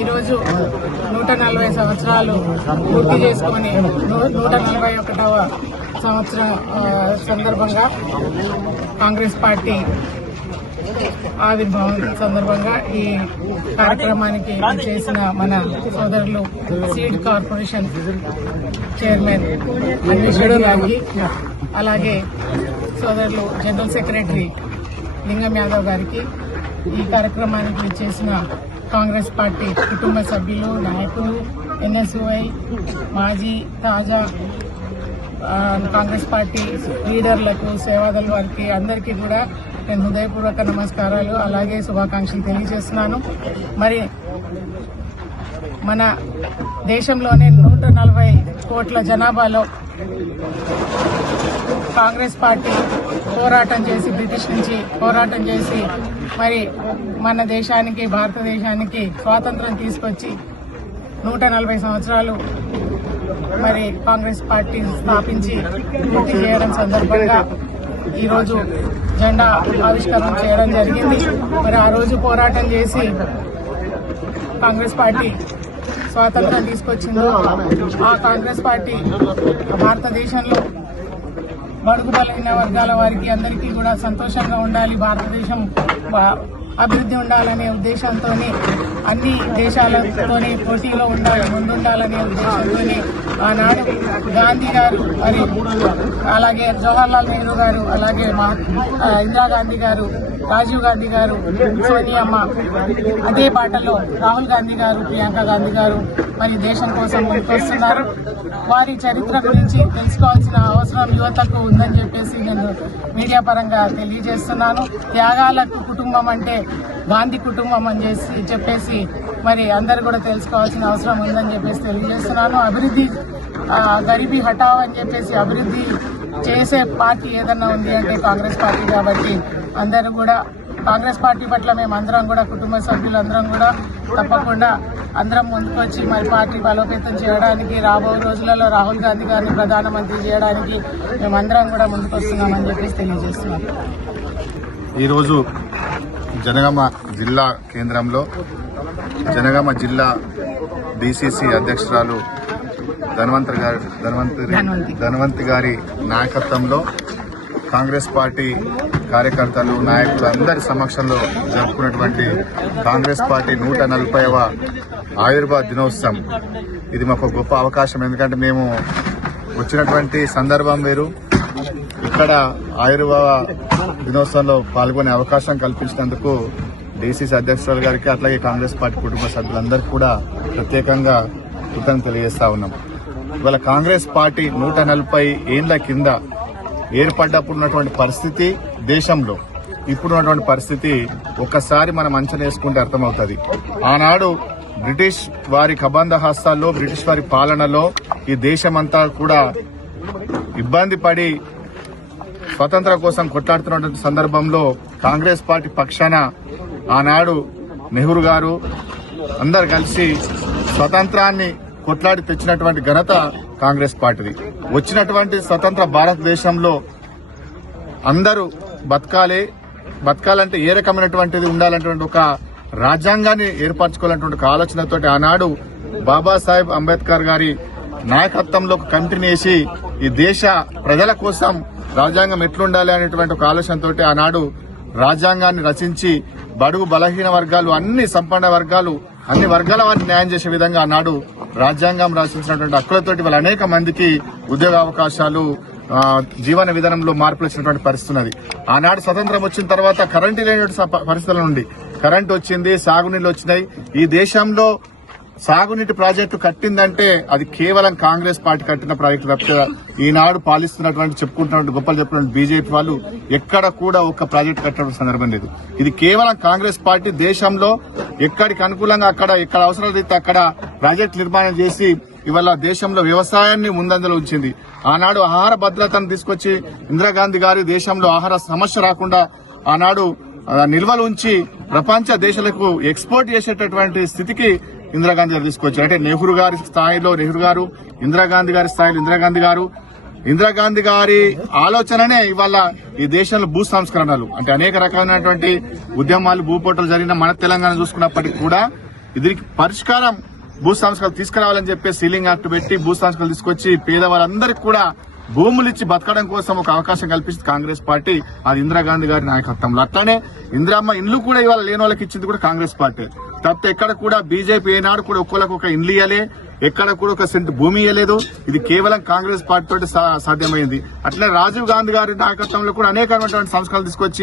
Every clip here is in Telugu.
ఈరోజు 140 సంవత్సరాలు పూర్తి చేసుకొని 141వ సంవత్సరం సందర్భంగా కాంగ్రెస్ పార్టీ ఆవిర్భావం సందర్భంగా ఈ కార్యక్రమానికి చేసిన మన సోదరులు సీడ్ కార్పొరేషన్ చైర్మన్ అన్వేషణ గారికి, అలాగే సోదరులు జనరల్ సెక్రటరీ లింగం యాదవ్ గారికి, ఈ కార్యక్రమానికి చేసిన కాంగ్రెస్ పార్టీ కుటుంబ సభ్యులు, నాయకులు, ఎన్ఎస్యుఐ మాజీ తాజా కాంగ్రెస్ పార్టీ లీడర్లకు, సేవాదళ వారికి అందరికీ కూడా నేను హృదయపూర్వక నమస్కారాలు అలాగే శుభాకాంక్షలు తెలియజేస్తున్నాను. మరి మన దేశంలోనే 140 కోట్ల జనాభాలో కాంగ్రెస్ పార్టీ పోరాటం చేసి, బ్రిటిష్ నుంచి పోరాటం చేసి మరి మన దేశానికి, భారతదేశానికి స్వాతంత్రం తీసుకొచ్చి 140 సంవత్సరాలు మరి కాంగ్రెస్ పార్టీ స్థాపించి పూర్తి చేయడం సందర్భంగా ఈరోజు జెండా ఆవిష్కరణ చేయడం జరిగింది. మరి ఆ రోజు పోరాటం చేసి కాంగ్రెస్ పార్టీ స్వాతంత్రం తీసుకొచ్చిందో ఆ కాంగ్రెస్ పార్టీ భారతదేశంలో బడుగు బలహీన వర్గాల వారికి అందరికీ కూడా సంతోషంగా ఉండాలి, భారతదేశం అభివృద్ధి ఉండాలనే ఉద్దేశంతో అన్ని దేశాలతోనే పోటీలో ఉండాలి, ముందుండాలనే ఉద్దేశంతో ఆనాడు గాంధీ గారు, మరి అలాగే జవహర్లాల్ నెహ్రూ గారు, అలాగే ఇందిరాగాంధీ గారు, రాజీవ్ గాంధీ గారు, సోనియమ్మ, అదే బాటలో రాహుల్ గాంధీ గారు, ప్రియాంక గాంధీ గారు మరి దేశం కోసం ముందుకొస్తున్నారు. వారి చరిత్ర గురించి తెలుసుకోవాల్సిన అవసరం యువతకు ఉందని చెప్పేసి నేను మీడియా పరంగా తెలియజేస్తున్నాను. త్యాగాలకు కుటుంబం అంటే గాంధీ కుటుంబం అని చెప్పేసి మరి అందరూ కూడా తెలుసుకోవాల్సిన అవసరం ఉందని చెప్పేసి తెలియజేస్తున్నాను. అభివృద్ధి గరీబీ హఠావ్ అని చెప్పేసి అభివృద్ధి చేసే పార్టీ ఏదన్నా ఉంది అంటే కాంగ్రెస్ పార్టీ. కాబట్టి అందరూ కూడా కాంగ్రెస్ పార్టీ పట్ల మేమందరం కూడా, కుటుంబ సభ్యులందరం కూడా తప్పకుండా అందరం ముందుకొచ్చి మరి పార్టీ బలోపేతం చేయడానికి, రాబోయే రోజులలో రాహుల్ గాంధీ గారిని ప్రధానమంత్రి చేయడానికి మేమందరం కూడా ముందుకొస్తున్నామని చెప్పేసి తెలియజేస్తున్నాం. ఈరోజు జనగామ జిల్లా కేంద్రంలో జనగామ జిల్లా డిసిసి అధ్యక్షురాలు ధన్వంతి గారి నాయకత్వంలో కాంగ్రెస్ పార్టీ కార్యకర్తలు, నాయకులు అందరి సమక్షంలో జరుపుకున్నటువంటి కాంగ్రెస్ పార్టీ 140వ ఆవిర్భావ దినోత్సవం. ఇది మాకు గొప్ప అవకాశం. ఎందుకంటే మేము వచ్చినటువంటి సందర్భం వేరు, ఇక్కడ ఆవిర్భావ దినోత్సవంలో పాల్గొనే అవకాశం కల్పించినందుకు డిసిసి అధ్యక్షురాలు గారికి, అట్లాగే కాంగ్రెస్ పార్టీ కుటుంబ సభ్యులందరికీ కూడా ప్రత్యేకంగా కృతజ్ఞతలు తెలియజేస్తా ఉన్నాం. ఇవాళ కాంగ్రెస్ పార్టీ 140 ఏళ్ల కింద ఏర్పడ్డప్పుడు ఉన్నటువంటి పరిస్థితి, దేశంలో ఇప్పుడున్నటువంటి పరిస్థితి ఒక్కసారి మనం అంచనా వేసుకుంటే అర్థమవుతుంది. ఆనాడు బ్రిటిష్ వారి కబంధ హస్తాల్లో, బ్రిటిష్ వారి పాలనలో ఈ దేశమంతా కూడా ఇబ్బంది పడి స్వతంత్రం కోసం కొట్లాడుతున్నటువంటి సందర్భంలో కాంగ్రెస్ పార్టీ పక్షాన ఆనాడు నెహ్రూ గారు అందరు కలిసి స్వతంత్రాన్ని కొట్లాడి తెచ్చినటువంటి ఘనత కాంగ్రెస్ పార్టీది. వచ్చినటువంటి స్వతంత్ర భారతదేశంలో అందరూ బతకాలంటే ఏ రకమైనటువంటిది ఉండాలనేటువంటి ఒక రాజ్యాంగాన్ని ఏర్పరచుకోవాలనేటువంటి ఒక ఆలోచనతో ఆనాడు బాబాసాహెబ్ అంబేద్కర్ గారి నాయకత్వంలో ఒక కమిటీని వేసి ఈ దేశ ప్రజల కోసం రాజ్యాంగం ఎట్లుండాలి అనేటువంటి ఒక ఆలోచనతో ఆనాడు రాజ్యాంగాన్ని రచించి బడుగు బలహీన వర్గాలు, అన్ని సంపన్న వర్గాలు, అన్ని వర్గాల వారిని న్యాయం చేసే విధంగా ఆనాడు రాజ్యాంగం రచించినటువంటి హక్కులతోటి వాళ్ళ అనేక మందికి ఉద్యోగ అవకాశాలు, జీవన విధానంలో మార్పులు వచ్చినటువంటి పరిస్థితి ఉన్నది. ఆనాడు స్వతంత్రం వచ్చిన తర్వాత కరెంటు లేని పరిస్థితుల నుండి కరెంటు వచ్చింది, సాగునీళ్లు వచ్చినాయి. ఈ దేశంలో సాగునీటి ప్రాజెక్టు కట్టిందంటే అది కేవలం కాంగ్రెస్ పార్టీ కట్టిన ప్రాజెక్టు తప్పితే ఈనాడు పాలిస్తున్నటువంటి చెప్పుకుంటున్నటువంటి గొప్పలు చెప్పుకున్నటువంటి బీజేపీ వాళ్ళు ఎక్కడ కూడా ఒక్క ప్రాజెక్టు కట్టిన సందర్భం లేదు. ఇది కేవలం కాంగ్రెస్ పార్టీ దేశంలో ఎక్కడికి అనుకూలంగా ఎక్కడ అవసరాలు అయితే అక్కడ ప్రాజెక్టు నిర్మాణం చేసి ఇవాళ దేశంలో వ్యవసాయాన్ని ముందంజలో ఉంచింది. ఆనాడు ఆహార భద్రతను తీసుకొచ్చి ఇందిరాగాంధీ గారి దేశంలో ఆహార సమస్య రాకుండా ఆనాడు నిల్వలు ఉంచి ప్రపంచ దేశాలకు ఎక్స్పోర్ట్ చేసేటటువంటి స్థితికి ఇందిరాగాంధీ గారు తీసుకొచ్చారు. అంటే నెహ్రూ గారి స్థాయిలో నెహ్రూ గారు, ఇందిరాగాంధీ గారి స్థాయిలో ఇందిరాగాంధీ గారి ఆలోచననే ఇవాళ ఈ దేశంలో భూ సంస్కరణలు అంటే అనేక రకమైనటువంటి ఉద్యమాలు, భూపోటలు జరిగిన మన తెలంగాణ చూసుకున్నప్పటికీ కూడా దీనికి పరిష్కారం భూ సంస్కరణలు తీసుకురావాలని చెప్పి సీలింగ్ యాక్ట్ పెట్టి భూ సంస్కరణలు తీసుకొచ్చి పేదవాళ్ళందరికీ కూడా భూములు ఇచ్చి బతకడం కోసం ఒక అవకాశం కల్పించింది కాంగ్రెస్ పార్టీ. అది ఇందిరాగాంధీ గారి నాయకత్వంలో. అట్లానే ఇందిరమ్మ ఇండ్లు కూడా ఇవాళ లేని వాళ్ళకి ఇచ్చింది కూడా కాంగ్రెస్ పార్టీ. తప్పితే ఎక్కడ కూడా బీజేపీ ఏనాడు కూడా ఒక్కొక్కరికి ఒక ఇండ్లు ఇయ్యలే, ఎక్కడ కూడా ఒక సెంట్ భూమి ఇవ్వలేదు. ఇది కేవలం కాంగ్రెస్ పార్టీ తోటి సాధ్యమైంది. అట్లనే రాజీవ్ గాంధీ గారి నాయకత్వంలో కూడా అనేకమైనటువంటి సంస్కరణలు తీసుకొచ్చి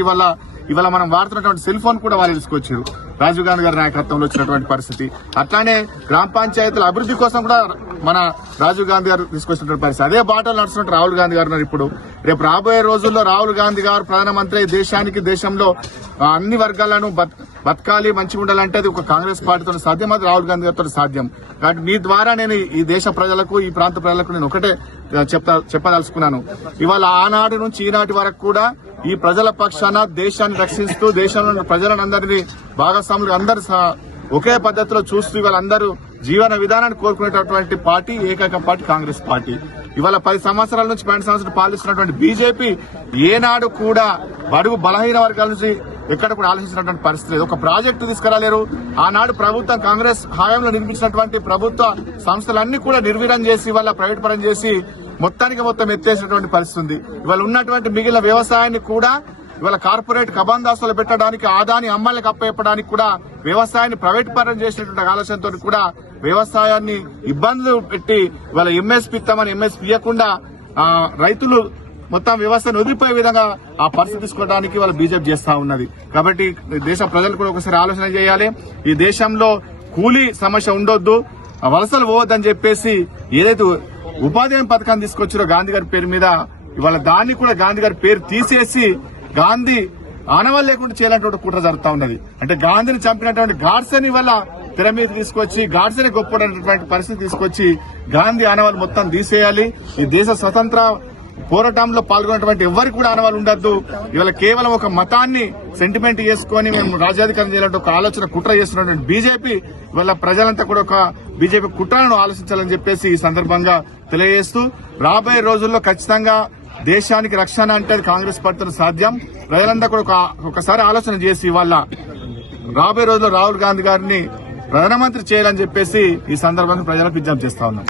ఇవాళ మనం వాడుతున్నటువంటి సెల్ ఫోన్ కూడా వాళ్ళు తీసుకొచ్చారు. రాజీవ్ గాంధీ గారి నాయకత్వంలో వచ్చినటువంటి పరిస్థితి. అట్లానే గ్రామ పంచాయతీల అభివృద్ధి కోసం కూడా మన రాజీవ్ గాంధీ గారు తీసుకొచ్చినటువంటి పరిస్థితి. అదే బాటలు నడుస్తున్నట్టు రాహుల్ గాంధీ గారు ఉన్నారు. ఇప్పుడు రేపు రాబోయే రోజుల్లో రాహుల్ గాంధీ గారు ప్రధానమంత్రి దేశంలో అన్ని వర్గాలను బతకాలి, మంచిగా ఉండాలంటే అది ఒక కాంగ్రెస్ పార్టీతో సాధ్యం, అది రాహుల్ గాంధీ గారితో సాధ్యం. కాబట్టి మీ ద్వారా నేను ఈ దేశ ప్రజలకు, ఈ ప్రాంత ప్రజలకు నేను ఒకటే చెప్పదలుచుకున్నాను. ఇవాళ ఆనాటి నుంచి ఈనాటి వరకు కూడా ఈ ప్రజల పక్షాన దేశాన్ని రక్షిస్తూ దేశంలో ప్రజలందరినీ భాగస్వాములు అందరూ ఒకే పద్ధతిలో చూస్తూ ఇవాళ అందరూ జీవన విధానాన్ని కోరుకునేటటువంటి పార్టీ ఏకైక పార్టీ కాంగ్రెస్ పార్టీ. ఇవాళ 10 సంవత్సరాల నుంచి 12 సంవత్సరాలు పాలిస్తున్నటువంటి బీజేపీ ఏనాడు కూడా బడుగు బలహీన వర్గాల నుంచి ఎక్కడ కూడా ఆలోచించినటువంటి పరిస్థితి లేదు. ఒక ప్రాజెక్టు తీసుకురాలేరు. ఆనాడు ప్రభుత్వం కాంగ్రెస్ హయాంలో నిర్మించినటువంటి ప్రభుత్వ సంస్థలన్నీ కూడా నిర్వీర్యం చేసి వాళ్ళ ప్రైవేట్ పరం చేసి మొత్తం ఎత్తేసినటువంటి పరిస్థితి ఉంది. ఇవాళ ఉన్నటువంటి మిగిలిన వ్యవసాయాన్ని కూడా ఇవాళ కార్పొరేట్ కబందాస్తులు పెట్టడానికి, ఆదాని అమ్మాయిలకు అప్పచెప్పడానికి కూడా వ్యవసాయాన్ని ప్రైవేట్ పరం చేసినటువంటి ఆలోచనతో కూడా వ్యవసాయాన్ని ఇబ్బందులు పెట్టి ఇవాళ ఎంఎస్పీ ఇస్తామని ఎంఎస్పీ ఇవ్వకుండా రైతులు మొత్తం వ్యవస్థను వదిలిపోయే విధంగా ఆ పరిస్థితి తీసుకోవడానికి వాళ్ళ బీజేపీ చేస్తా ఉన్నది. కాబట్టి దేశ ప్రజలు కూడా ఒకసారి ఆలోచన చేయాలి. ఈ దేశంలో కూలీ సమస్య ఉండొద్దు, వలసలు పోవద్దని చెప్పేసి ఏదైతే ఉపాధి హామీ పథకాన్ని తీసుకొచ్చారో గాంధీ గారి పేరు మీద, ఇవాళ దాన్ని కూడా గాంధీ గారి పేరు తీసేసి గాంధీ ఆనవాళ్ళు లేకుండా చేయాలన్నటువంటి కుట్ర జరుగుతా ఉన్నది. అంటే గాంధీని చంపినటువంటి గాడ్సేని వల్ల తెర మీద తీసుకొచ్చి గాడ్సేని గొప్పటువంటి పరిస్థితి తీసుకొచ్చి గాంధీ ఆనవాళ్ళు మొత్తం తీసేయాలి. ఈ దేశ స్వతంత్ర పోరాటంలో పాల్గొన్నటువంటి ఎవరికి కూడా ఆనవాళ్ళు ఉండద్దు. ఇవాళ కేవలం ఒక మతాన్ని సెంటిమెంట్ చేసుకుని మేము రాజ్యాధికారం చేయాలంటే ఒక ఆలోచన కుట్ర చేస్తున్నటువంటి బీజేపీ ఇవాళ ప్రజలంతా కూడా ఒక బీజేపీ కుట్రను ఆలోచించాలని చెప్పేసి ఈ సందర్భంగా తెలియజేస్తూ రాబోయే రోజుల్లో ఖచ్చితంగా దేశానికి రక్షణ అంటే కాంగ్రెస్ పార్టీతో సాధ్యం. ప్రజలంతా కూడా ఒకసారి ఆలోచన చేసి ఇవాళ రాబోయే రోజుల్లో రాహుల్ గాంధీ గారిని ప్రధానమంత్రి చేయాలని చెప్పేసి ఈ సందర్భంగా ప్రజలకు విజ్ఞప్తి చేస్తా ఉన్నాం.